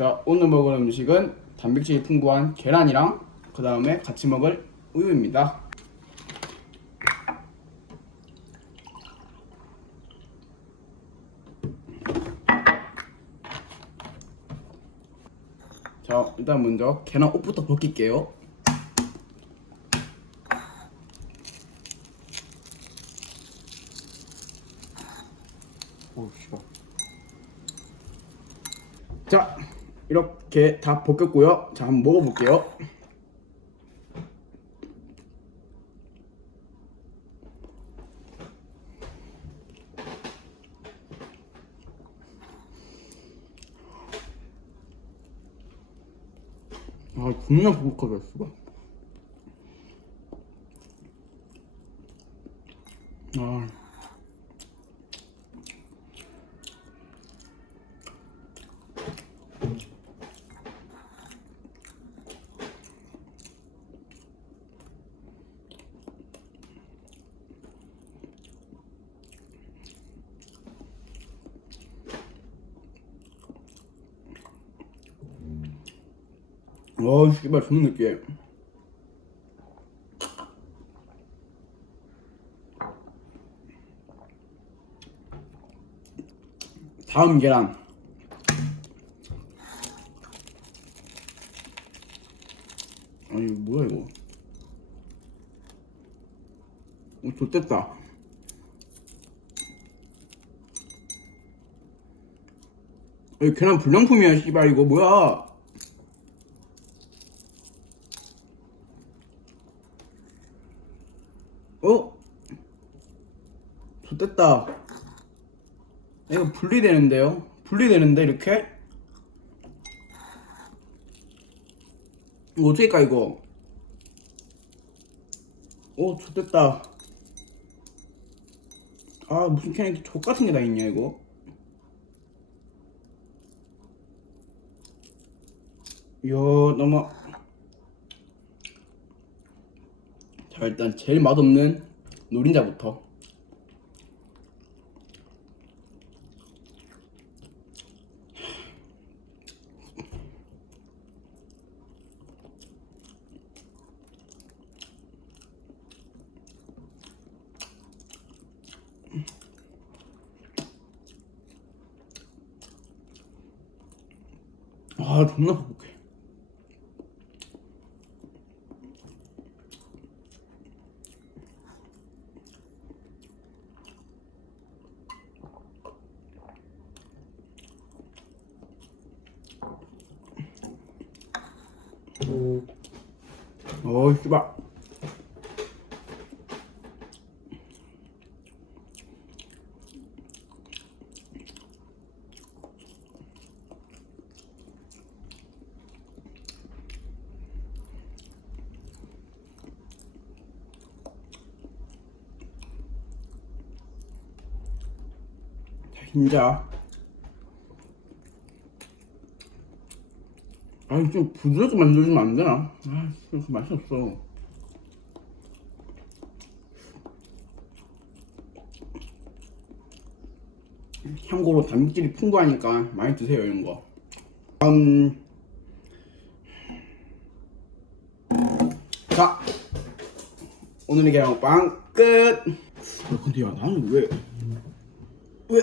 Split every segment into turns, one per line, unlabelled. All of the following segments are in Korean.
자 오늘 먹을 음식은 단백질이 풍부한 계란이랑 그 다음에 같이 먹을 우유입니다. 자 일단 먼저 계란 옷부터 벗길게요. 오 씨발. 자 이렇게 다 벗겼고요. 자 한번 먹어볼게요. 아 겁나 부족하다 씨발. 아. 와, 씨발 존나 느끼해. 다음 계란. 아니 뭐야 이거? 어, 좋됐다. 이 계란 불량품이야, 씨발 이거 뭐야? 어? 좋됐다. 이거 분리되는데요? 분리되는데 이렇게? 이거 어떻게 까 이거? 오 좋됐다. 아 무슨 그냥 이렇게 족 같은 게 다 있냐 이거? 이야 너무 자 일단 제일 맛없는 노린자부터. 아 존나 행복해 어이 씨발. 자, 흰 아니 좀 부드럽게 만들어주면 안 되나? 아 진짜 맛이 없어. 참고로 단백질이 풍부하니까 많이 드세요 이런 거. 음... 자 오늘의 계란빵 끝. 야, 근데 야 나는 왜 왜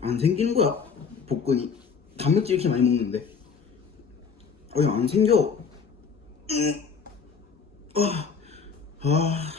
안 생기는 거야? 복근이. 단백질 이렇게 많이 먹는데 왜안 생겨. 음. 아, 아